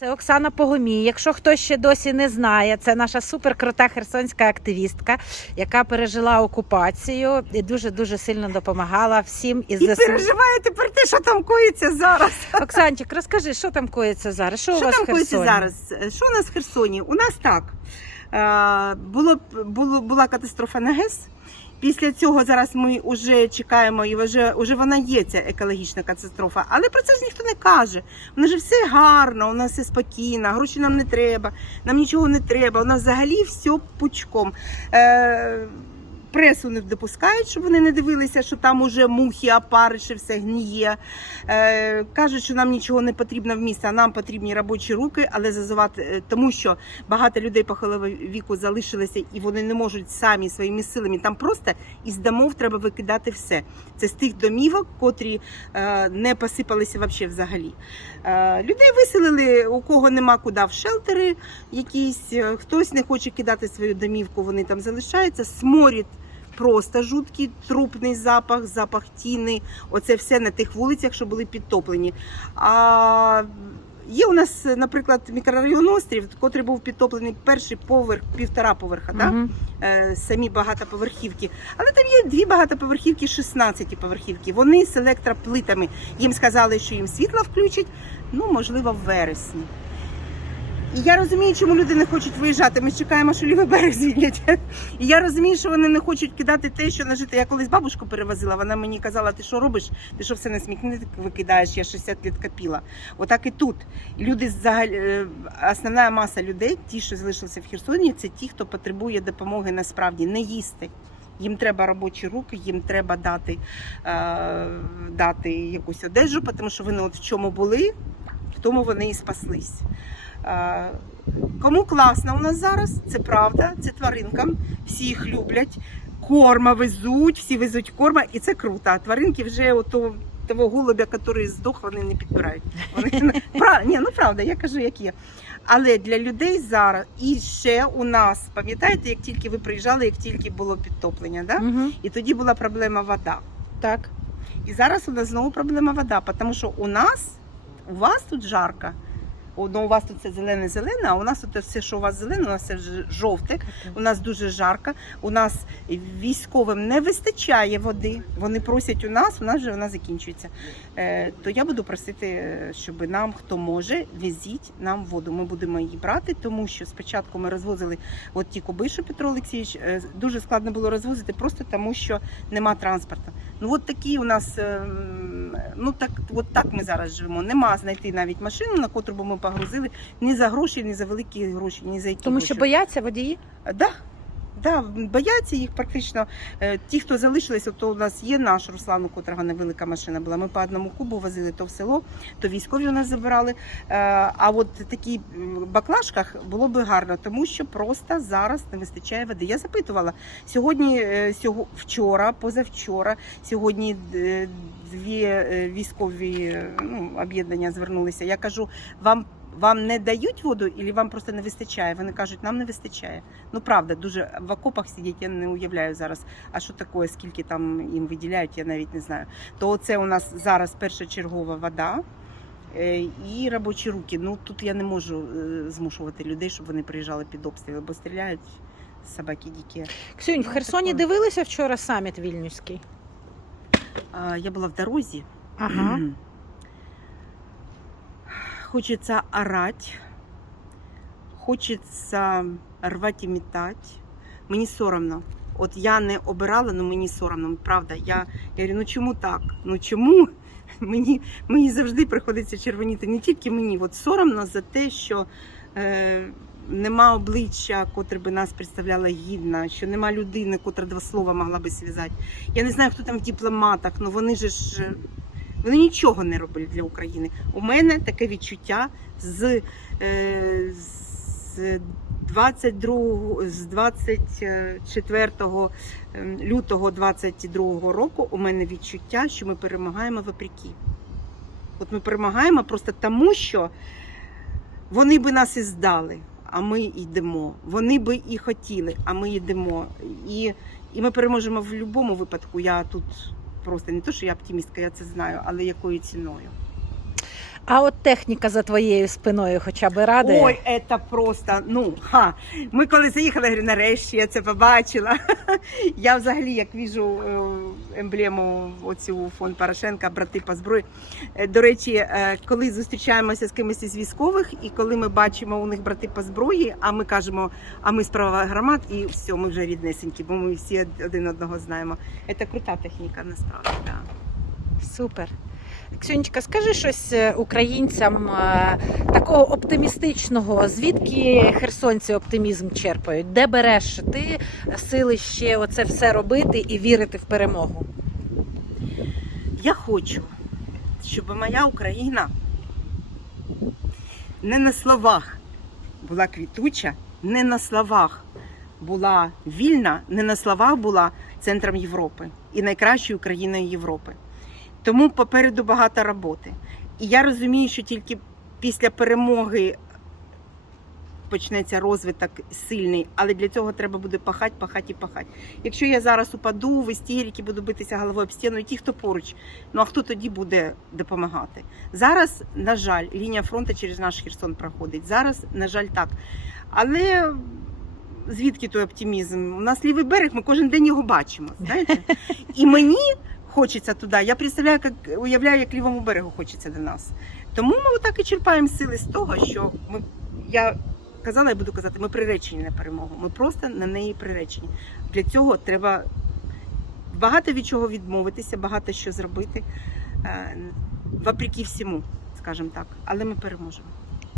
Це Оксана Погомій. Якщо хтось ще досі не знає, це наша суперкрута херсонська активістка, яка пережила окупацію і дуже дуже сильно допомагала всім із І ЗСУ. переживає тепер те, що там коїться зараз. Оксанчик, розкажи, що там коїться зараз? Що, у Що вас там в коїться Херсоні? зараз? Що у нас в Херсоні? У нас так. Е, Було, було, була катастрофа на ГЕС. Після цього зараз ми вже чекаємо, і вже, вже вона є, ця екологічна катастрофа. Але про це ж ніхто не каже. У нас же все гарно, у нас все спокійно, гроші нам не треба, нам нічого не треба. У нас взагалі все пучком. Е, пресу не допускають, щоб вони не дивилися, що там уже мухи, опариші, все гніє. Е, кажуть, що нам нічого не потрібно в місті, а нам потрібні робочі руки, але зазивати, е, тому що багато людей похилого віку залишилися і вони не можуть самі своїми силами. Там просто із домов треба викидати все. Це з тих домівок, котрі е, не посипалися взагалі. Е, людей виселили, у кого нема куди в шелтери якісь, е, хтось не хоче кидати свою домівку, вони там залишаються. Сморід просто жуткий, трупний запах, запах тіни. Оце все на тих вулицях, що були підтоплені. А є у нас, наприклад, мікрорайон Острів, котрий був підтоплений перший поверх, півтора поверха, да? Мгм. е, самі багатоповерхівки. Але там є дві багатоповерхівки, 16 поверхівки. Вони з електроплитами. Їм сказали, що їм світло включать, ну можливо, в вересні. І я розумію, чому люди не хочуть виїжджати. Ми чекаємо, що лівий берег звільнять. І я розумію, що вони не хочуть кидати те, що нажити. Я колись бабушку перевозила. Вона мені казала, ти що робиш? Ти що все на смітник викидаєш? Я 60 років копіла. Отак і тут. Люди взагалі е, основна маса людей, ті, що залишилися в Херсоні, це ті, хто потребує допомоги насправді не їсти. Їм треба робочі руки, їм треба дати, е, дати якусь одежу, тому що вони от в чому були, в тому вони і спаслись. Кому класно у нас зараз, це правда, це тваринкам, всі їх люблять, корма везуть, всі везуть корма, і це круто. А тваринки вже ото того голубя, який здох, вони не підбирають. Вони ні, ну правда, я кажу, як є. Але для людей зараз і ще у нас, пам'ятаєте, як тільки ви приїжджали, як тільки було підтоплення, да? Мгм. і тоді була проблема вода. Так. І зараз у нас знову проблема вода, тому що у нас, у вас тут жарко. Ну, у вас тут це зелене-зелене, а у нас тут все, що у вас зелене, у нас все жовте. У нас дуже жарко. У нас військовим не вистачає води. Вони просять у нас, у нас вже вона закінчується. Е, то я буду просити, е, щоб нам, хто може, везіть нам воду. Ми будемо її брати, тому що спочатку ми розвозили от ті куби, що Петро Олексійович, е, дуже складно було розвозити, просто тому що нема транспорту. Ну от такі у нас, е, ну так, от так ми зараз живемо. Нема знайти навіть машину, на котру би ми погрузили ні за гроші, ні за великі гроші, ні за які Тому що гроші. бояться водії. Да. Да, бояться їх практично. Е, Ті, хто залишилися, то у нас є наш Руслан, у котрого невелика машина була. Ми по одному кубу возили то в село, то військові у нас забирали. Е, А от такі баклажках було би гарно, тому що просто зараз не вистачає води. Я запитувала сьогодні, е, сього, вчора, позавчора, сьогодні е, дві е, військові е, ну, об'єднання звернулися. Я кажу, вам. Вам не дають воду, і вам просто не вистачає. Вони кажуть, нам не вистачає. Ну правда, дуже в окопах сидять, я не уявляю зараз. А що таке, скільки там їм виділяють, я навіть не знаю. То це у нас зараз першочергова вода е, і робочі руки. Ну тут я не можу е, змушувати людей, щоб вони приїжджали під обстріли, бо стріляють собаки дикі. Ксюнь, в Ну, Херсоні таке. дивилися вчора саміт вільнюський. Я була в дорозі. Ага. Хочется орать, хочеться рвати і метати. Мені соромно. От я не обирала, але мені соромно. Правда, я, я говорю, ну чому так? Ну чому? Мені, мені завжди приходиться червоніти. Не тільки мені, от соромно за те, що е, нема обличчя, котре би нас представляла гідно, що нема людини, котра два слова могла би зв'язати. Я не знаю, хто там в дипломатах, але вони же ж. Вони нічого не роблять для України. У мене таке відчуття з, е, з 22, з 24 ем, лютого 22 року у мене відчуття, що ми перемагаємо вопреки. От ми перемагаємо просто тому, що вони би нас і здали, а ми йдемо. Вони би і хотіли, а ми йдемо. І, і ми переможемо в будь-якому випадку. Я тут просто не то, що я оптимістка, я це знаю, але якою ціною. А от техніка за твоєю спиною хоча б радує? Ой, це просто, ну, ха. Ми коли заїхали, я говорю, нарешті я це побачила. Я взагалі, як віжу е, емблему оцю фонд Порошенка, брати по зброї. Е, До речі, е, коли зустрічаємося з кимось із військових, і коли ми бачимо у них брати по зброї, а ми кажемо, а ми справа громад, і все, ми вже ріднесенькі, бо ми всі один одного знаємо. Це крута техніка, насправді. Да. Супер. Ксюнечка, скажи щось е, українцям е, такого оптимістичного. Звідки херсонці оптимізм черпають? Де береш ти сили ще оце все робити і вірити в перемогу? Я хочу, щоб моя Україна не на словах була квітуча, не на словах була вільна, не на словах була центром Європи і найкращою країною Європи. Тому попереду багато роботи. І я розумію, що тільки після перемоги почнеться розвиток сильний, але для цього треба буде пахати, пахати і пахати. Якщо я зараз упаду в істерики, буду битися головою об стіну, і ті, хто поруч, ну а хто тоді буде допомагати? Зараз, на жаль, лінія фронту через наш Херсон проходить. Зараз, на жаль, так. Але звідки той оптимізм? У нас лівий берег, ми кожен день його бачимо. Знаєте? І мені хочеться туди. Я представляю, як уявляю, як лівому берегу хочеться до нас. Тому ми отак і черпаємо сили з того, що ми я казала, я буду казати, ми приречені на перемогу. Ми просто на неї приречені. Для цього треба багато від чого відмовитися, багато що зробити, е, вопреки всьому, скажімо так. Але ми переможемо.